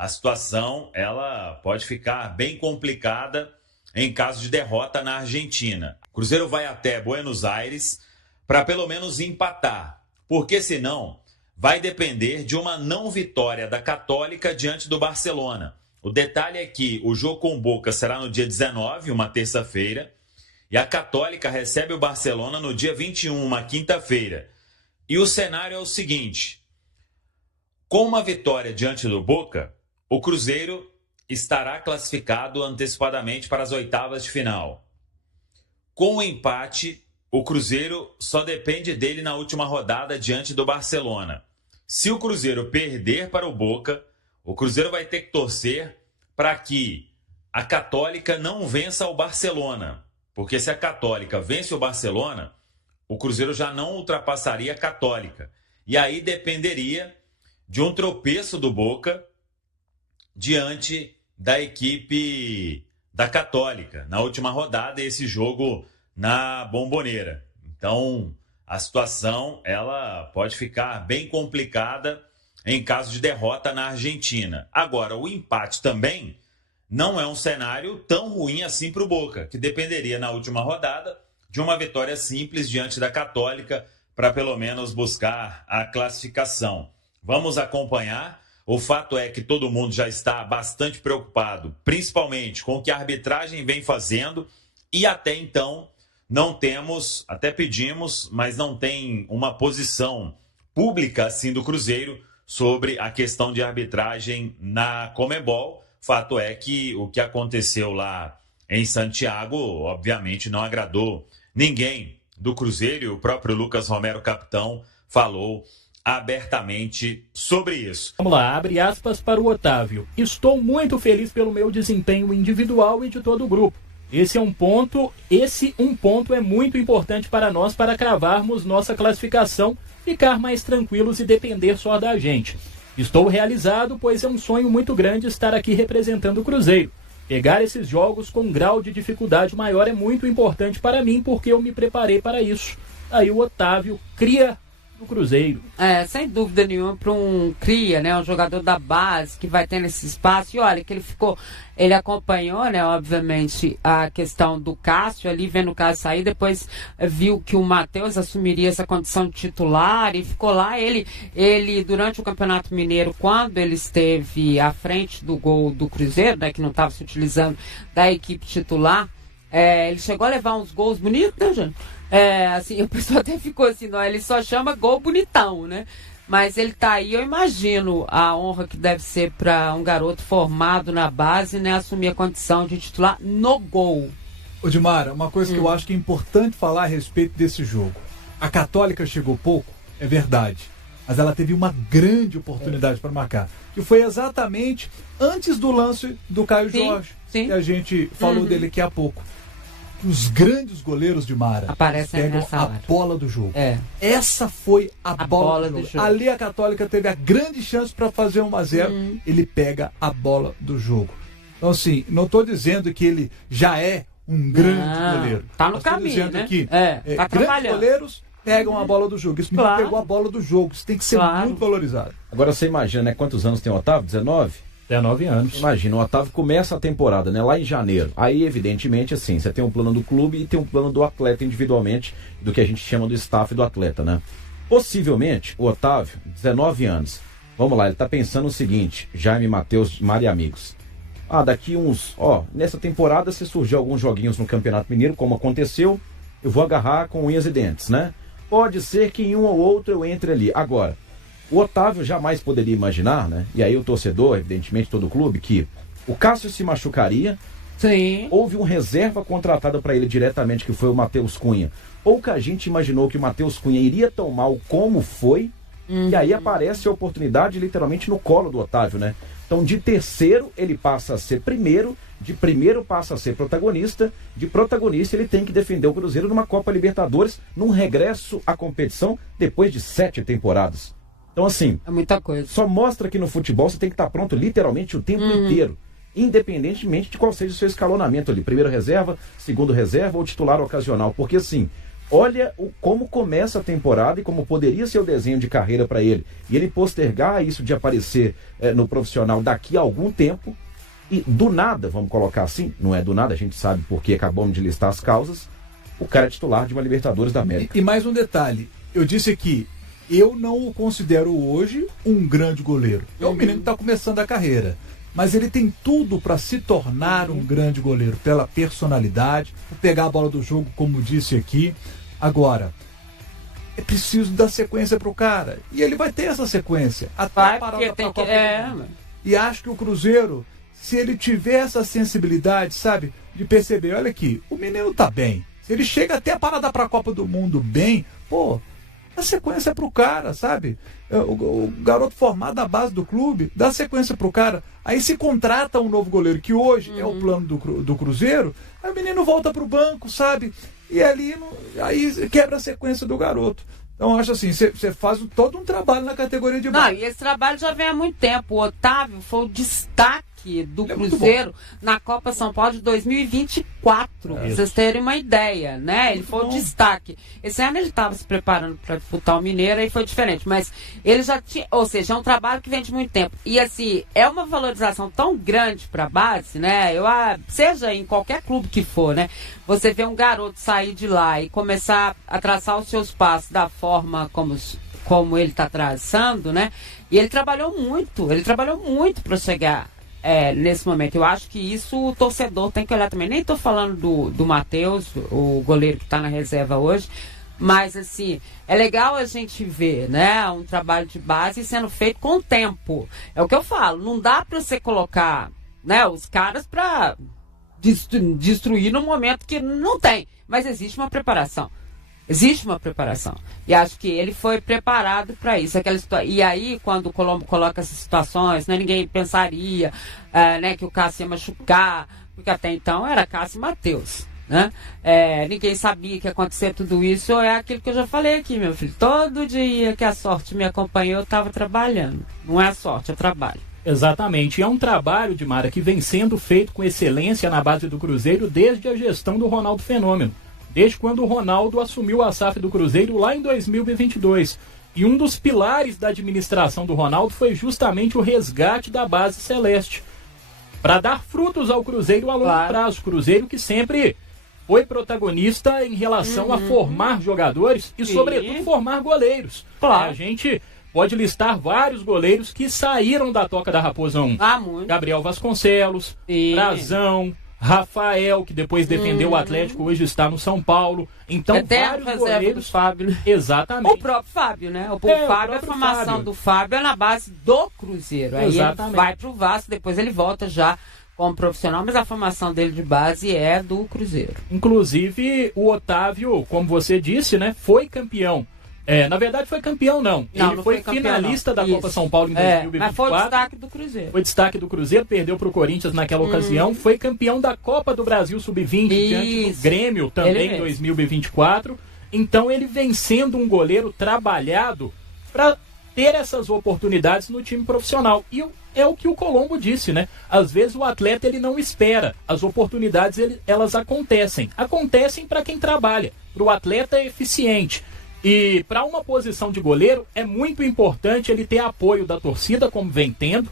a situação ela pode ficar bem complicada em caso de derrota na Argentina. O Cruzeiro vai até Buenos Aires para pelo menos empatar, porque senão vai depender de uma não vitória da Católica diante do Barcelona. O detalhe é que o jogo com o Boca será no dia 19, uma terça-feira, e a Católica recebe o Barcelona no dia 21, uma quinta-feira. E o cenário é o seguinte: com uma vitória diante do Boca, o Cruzeiro estará classificado antecipadamente para as oitavas de final. Com o empate, o Cruzeiro só depende dele na última rodada diante do Barcelona. Se o Cruzeiro perder para o Boca, o Cruzeiro vai ter que torcer para que a Católica não vença o Barcelona. Porque se a Católica vence o Barcelona, o Cruzeiro já não ultrapassaria a Católica. E aí dependeria de um tropeço do Boca diante da equipe da Católica na última rodada, esse jogo na Bombonera. Então, a situação ela pode ficar bem complicada em caso de derrota na Argentina. Agora, o empate também não é um cenário tão ruim assim para o Boca, que dependeria na última rodada de uma vitória simples diante da Católica para pelo menos buscar a classificação. Vamos acompanhar. O fato é que todo mundo já está bastante preocupado, principalmente com o que a arbitragem vem fazendo, e até então não temos, até pedimos, mas não tem uma posição pública assim do Cruzeiro sobre a questão de arbitragem na Conmebol. Fato é que o que aconteceu lá em Santiago, obviamente, não agradou ninguém do Cruzeiro, e o próprio Lucas Romero, capitão, falou abertamente sobre isso. Vamos lá, abre aspas para o Otávio. Estou muito feliz pelo meu desempenho individual e de todo o grupo. Esse um ponto é muito importante para nós para cravarmos nossa classificação, ficar mais tranquilos e depender só da gente. Estou realizado, pois é um sonho muito grande estar aqui representando o Cruzeiro. Pegar esses jogos com um grau de dificuldade maior é muito importante para mim, porque eu me preparei para isso. Aí o Otávio cria do Cruzeiro. Sem dúvida nenhuma, para um cria, né, um jogador da base que vai tendo esse espaço. E olha, que ele acompanhou, né, obviamente, a questão do Cássio ali, vendo o Cássio sair, depois viu que o Matheus assumiria essa condição de titular e ficou lá. Ele durante o Campeonato Mineiro, quando ele esteve à frente do gol do Cruzeiro, né, que não estava se utilizando da equipe titular, ele chegou a levar uns gols bonitos, né, gente? Assim, o pessoal até ficou assim, não, ele só chama gol bonitão, né? Mas ele tá aí, eu imagino a honra que deve ser para um garoto formado na base, né, assumir a condição de titular no gol. Ô Dimara, uma coisa que eu acho que é importante falar a respeito desse jogo. A Católica chegou pouco, é verdade, mas ela teve uma grande oportunidade para marcar, que foi exatamente antes do lance do Caio Jorge, que a gente falou dele aqui há pouco. Os grandes goleiros de Mara pegam a bola do jogo. Essa foi a bola do jogo. Ali a Católica teve a grande chance para fazer 1-0. Ele pega a bola do jogo. Então, assim, não estou dizendo que ele já é um grande goleiro. Tá no caminho, né? Que, tá grandes goleiros pegam a bola do jogo. Isso me pegou a bola do jogo. Isso tem que ser muito valorizado. Agora você imagina, né? Quantos anos tem o Otávio? 19? 19 anos. Imagina, o Otávio começa a temporada, né, lá em janeiro. Aí, evidentemente, assim, você tem um plano do clube e tem um plano do atleta individualmente, do que a gente chama do staff do atleta, né? Possivelmente, o Otávio, 19 anos, vamos lá, ele tá pensando o seguinte: Jaime, Matheus, Mari e amigos. Daqui nessa temporada, se surgir alguns joguinhos no Campeonato Mineiro, como aconteceu, eu vou agarrar com unhas e dentes, né? Pode ser que em um ou outro eu entre ali. Agora, o Otávio jamais poderia imaginar, né? E aí o torcedor, evidentemente todo o clube, que o Cássio se machucaria. Sim. Houve um reserva contratado para ele diretamente, que foi o Matheus Cunha. Pouca gente imaginou que o Matheus Cunha iria tão mal como foi. E aí aparece a oportunidade literalmente no colo do Otávio, né? Então de terceiro ele passa a ser primeiro, de primeiro passa a ser protagonista, de protagonista ele tem que defender o Cruzeiro numa Copa Libertadores, num regresso à competição depois de 7 temporadas. Então, assim, é muita coisa. Só mostra que no futebol você tem que estar pronto literalmente o tempo inteiro, independentemente de qual seja o seu escalonamento ali, primeiro reserva, segundo reserva ou titular ocasional, porque assim, olha como começa a temporada e como poderia ser o desenho de carreira para ele. E ele postergar isso de aparecer no profissional daqui a algum tempo, e do nada, vamos colocar assim, não é do nada, a gente sabe porque acabamos de listar as causas, o cara é titular de uma Libertadores da América. E mais um detalhe, eu disse aqui, eu não o considero hoje um grande goleiro. É um menino que está começando a carreira. Mas ele tem tudo para se tornar um grande goleiro, pela personalidade, por pegar a bola do jogo, como disse aqui. Agora, é preciso dar sequência para o cara. E ele vai ter essa sequência. Até parar da Copa do Mundo. E acho que o Cruzeiro, se ele tiver essa sensibilidade, sabe, de perceber, olha aqui, o menino tá bem. Se ele chega até a parada para a Copa do Mundo bem, pô, dá sequência pro cara, sabe? O garoto formado na base do clube, dá sequência pro cara. Aí se contrata um novo goleiro, que hoje é o plano do Cruzeiro, aí o menino volta pro banco, sabe? E ali aí quebra a sequência do garoto. Então, acho assim, você faz todo um trabalho na categoria de base. Não, e esse trabalho já vem há muito tempo. O Otávio foi o destaque do Cruzeiro na Copa São Paulo de 2024. Pra vocês terem uma ideia, né? Ele foi o destaque. Esse ano ele estava se preparando para disputar o Mineiro e foi diferente. Mas ele já tinha, ou seja, é um trabalho que vem de muito tempo. E assim, é uma valorização tão grande para a base, né? Seja em qualquer clube que for, né? Você vê um garoto sair de lá e começar a traçar os seus passos da forma como ele está traçando, né? E ele trabalhou muito para chegar nesse momento. Eu acho que isso o torcedor tem que olhar também. Nem estou falando do Matheus, o goleiro que está na reserva hoje, mas assim, é legal a gente ver, né, um trabalho de base sendo feito com o tempo. É o que eu falo, não dá para você colocar, né, os caras para destruir no momento que não tem, mas existe uma preparação. E acho que ele foi preparado para isso. E aí, quando o Colombo coloca essas situações, né, ninguém pensaria né, que o Cássio ia machucar, porque até então era Cássio e Matheus. Né? Ninguém sabia que ia acontecer tudo isso. É aquilo que eu já falei aqui, meu filho. Todo dia que a sorte me acompanhou, eu estava trabalhando. Não é a sorte, é trabalho. Exatamente. É um trabalho, Dimara, que vem sendo feito com excelência na base do Cruzeiro desde a gestão do Ronaldo Fenômeno. Desde quando o Ronaldo assumiu a SAF do Cruzeiro lá em 2022. E um dos pilares da administração do Ronaldo foi justamente o resgate da base celeste, para dar frutos ao Cruzeiro a longo prazo. Cruzeiro que sempre foi protagonista em relação a formar jogadores e, sobretudo, formar goleiros. A gente pode listar vários goleiros que saíram da Toca da Raposa 1. Gabriel Vasconcelos, Brazão, Rafael, que depois defendeu o Atlético, hoje está no São Paulo. Então, vários goleiros. Fábio. Exatamente. O próprio Fábio, né? A formação do Fábio é na base do Cruzeiro. Aí ele vai pro Vasco, depois ele volta já como profissional, mas a formação dele de base é do Cruzeiro. Inclusive, o Otávio, como você disse, né, foi campeão. Na verdade, foi campeão, não. Ele foi finalista da Copa São Paulo em 2024. Mas foi o destaque do Cruzeiro. Foi destaque do Cruzeiro, perdeu para o Corinthians naquela ocasião. Foi campeão da Copa do Brasil Sub-20 diante do Grêmio também em 2024. Então, ele vem sendo um goleiro trabalhado para ter essas oportunidades no time profissional. E é o que o Colombo disse, né? Às vezes o atleta ele não espera. As oportunidades elas acontecem. Acontecem para quem trabalha. Para o atleta eficiente. E para uma posição de goleiro é muito importante ele ter apoio da torcida, como vem tendo,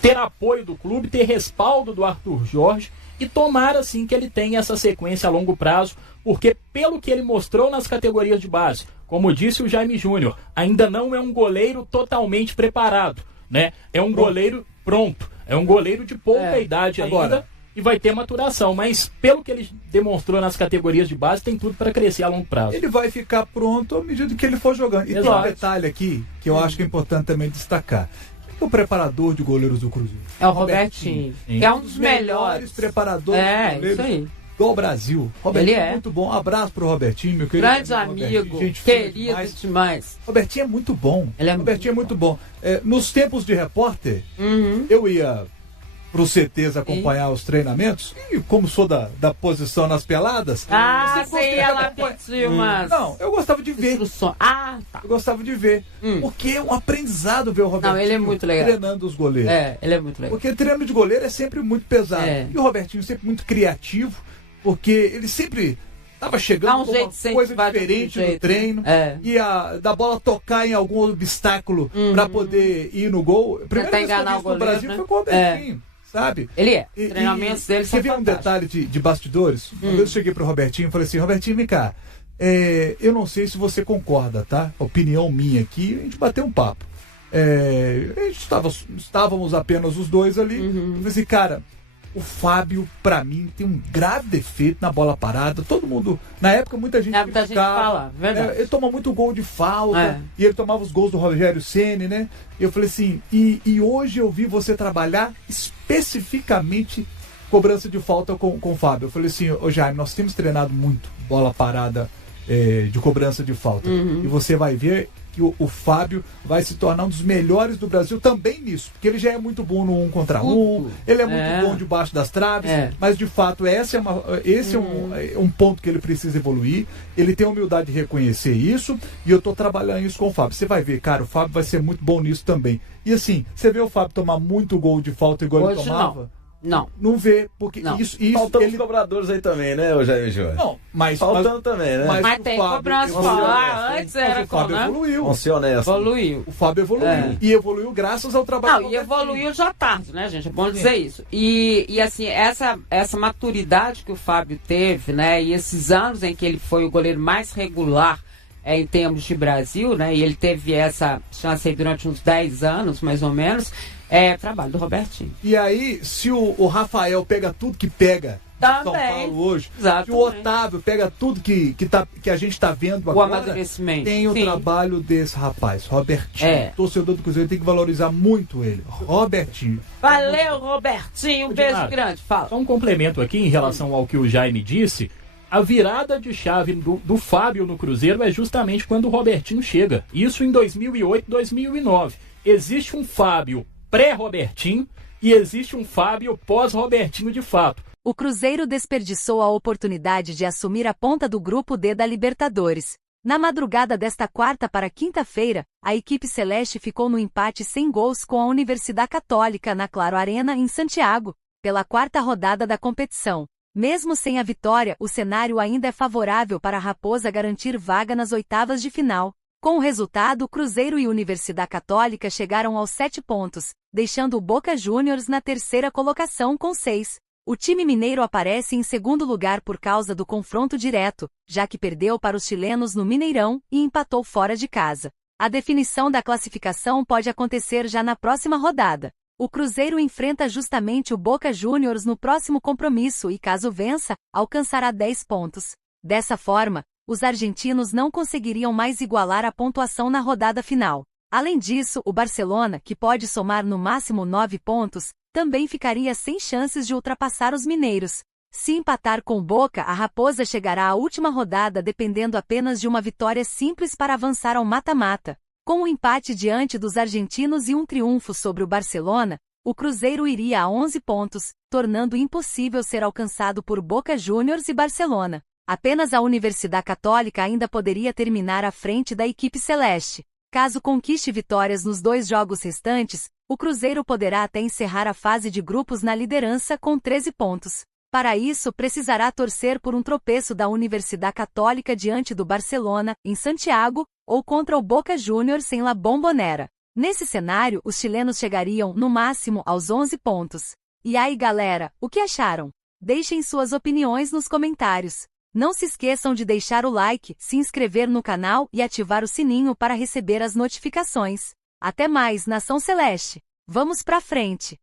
ter apoio do clube, ter respaldo do Arthur Jorge e tomar assim que ele tenha essa sequência a longo prazo, porque pelo que ele mostrou nas categorias de base, como disse o Jaime Júnior, ainda não é um goleiro totalmente preparado, né? É um goleiro pronto, é um goleiro de pouca idade ainda. E vai ter maturação, mas pelo que ele demonstrou nas categorias de base, tem tudo para crescer a longo prazo. Ele vai ficar pronto à medida que ele for jogando. E tem um detalhe aqui que eu acho que é importante também destacar. Quem é o preparador de goleiros do Cruzeiro? É o Robertinho. Que é um dos melhores preparadores de goleiros do Brasil. Robertinho é muito bom. Abraço pro Robertinho, meu querido. Grande amigo, querido demais. Robertinho é muito bom. Robertinho é muito bom. Nos tempos de repórter, eu ia para os CTs acompanhar os treinamentos, e como sou da posição nas peladas... você ia lá pedir umas... Não, eu gostava de ver. Tá. Eu gostava de ver. Porque é um aprendizado ver o Robertinho ele é muito legal. Treinando os goleiros. Ele é muito legal. Porque treino de goleiro é sempre muito pesado. E o Robertinho sempre muito criativo, porque ele sempre tava chegando com uma coisa diferente no treino, da bola tocar em algum obstáculo para poder ir no gol. Primeiro vez que eu vi isso no Brasil foi com o Robertinho, sabe? Ele é. Treinamentos dele são fantásticos. Quer ver um detalhe de bastidores? Uma vez eu cheguei pro Robertinho e falei assim, Robertinho, vem cá, eu não sei se você concorda, tá? Opinião minha aqui, a gente bateu um papo. Estávamos apenas os dois ali. Eu falei assim, cara, o Fábio, pra mim, tem um grave defeito na bola parada. Todo mundo, na época, muita gente fala, verdade. Ele toma muito gol de falta, e ele tomava os gols do Rogério Ceni, né? Eu falei assim, e hoje eu vi você trabalhar especificamente cobrança de falta com o Fábio. Eu falei assim, ô Jaime, nós temos treinado muito bola parada de cobrança de falta. E você vai ver que o Fábio vai se tornar um dos melhores do Brasil também nisso, porque ele já é muito bom no 1 contra 1, ele é muito bom debaixo das traves, mas de fato esse é um ponto que ele precisa evoluir. Ele tem a humildade de reconhecer isso, e eu tô trabalhando isso com o Fábio. Você vai ver, cara, o Fábio vai ser muito bom nisso também. E assim, você vê o Fábio tomar muito gol de falta igual hoje ele tomava? Não vê, porque isso faltando os cobradores aí também, né, Jaime Júnior? Não, mas faltando também, né? Mas tem cobrança antes era o Fábio evoluiu. Vamos ser honestos. Evoluiu. O Fábio evoluiu. E evoluiu graças ao trabalho. Não, e evoluiu já tarde, né, gente? É bom dizer isso. E assim, essa maturidade que o Fábio teve, né, e esses anos em que ele foi o goleiro mais regular em termos de Brasil, né, e ele teve essa chance aí durante uns 10 anos, mais ou menos, trabalho do Robertinho. E aí, se o Rafael pega tudo que pega de São Paulo hoje, se o Otávio pega tudo que a gente está vendo agora, amadurecimento. Tem o trabalho desse rapaz, Robertinho. Torcedor do Cruzeiro tem que valorizar muito ele. Robertinho. Valeu, Robertinho. Um beijo grande. Fala. Só um complemento aqui em relação ao que o Jaime disse. A virada de chave do Fábio no Cruzeiro é justamente quando o Robertinho chega. Isso em 2008, 2009. Existe um Fábio pré-Robertinho e existe um Fábio pós-Robertinho de fato. O Cruzeiro desperdiçou a oportunidade de assumir a ponta do Grupo D da Libertadores. Na madrugada desta quarta para quinta-feira, a equipe celeste ficou no empate sem gols com a Universidade Católica na Claro Arena, em Santiago, pela quarta rodada da competição. Mesmo sem a vitória, o cenário ainda é favorável para a Raposa garantir vaga nas oitavas de final. Com o resultado, Cruzeiro e Universidade Católica chegaram aos 7 pontos, deixando o Boca Juniors na terceira colocação com 6. O time mineiro aparece em segundo lugar por causa do confronto direto, já que perdeu para os chilenos no Mineirão e empatou fora de casa. A definição da classificação pode acontecer já na próxima rodada. O Cruzeiro enfrenta justamente o Boca Juniors no próximo compromisso e, caso vença, alcançará 10 pontos. Dessa forma, os argentinos não conseguiriam mais igualar a pontuação na rodada final. Além disso, o Barcelona, que pode somar no máximo 9 pontos, também ficaria sem chances de ultrapassar os mineiros. Se empatar com o Boca, a Raposa chegará à última rodada dependendo apenas de uma vitória simples para avançar ao mata-mata. Com um empate diante dos argentinos e um triunfo sobre o Barcelona, o Cruzeiro iria a 11 pontos, tornando impossível ser alcançado por Boca Juniors e Barcelona. Apenas a Universidade Católica ainda poderia terminar à frente da equipe celeste. Caso conquiste vitórias nos 2 jogos restantes, o Cruzeiro poderá até encerrar a fase de grupos na liderança com 13 pontos. Para isso, precisará torcer por um tropeço da Universidade Católica diante do Barcelona, em Santiago, ou contra o Boca Juniors em La Bombonera. Nesse cenário, os chilenos chegariam, no máximo, aos 11 pontos. E aí, galera, o que acharam? Deixem suas opiniões nos comentários. Não se esqueçam de deixar o like, se inscrever no canal e ativar o sininho para receber as notificações. Até mais, Nação Celeste! Vamos pra frente!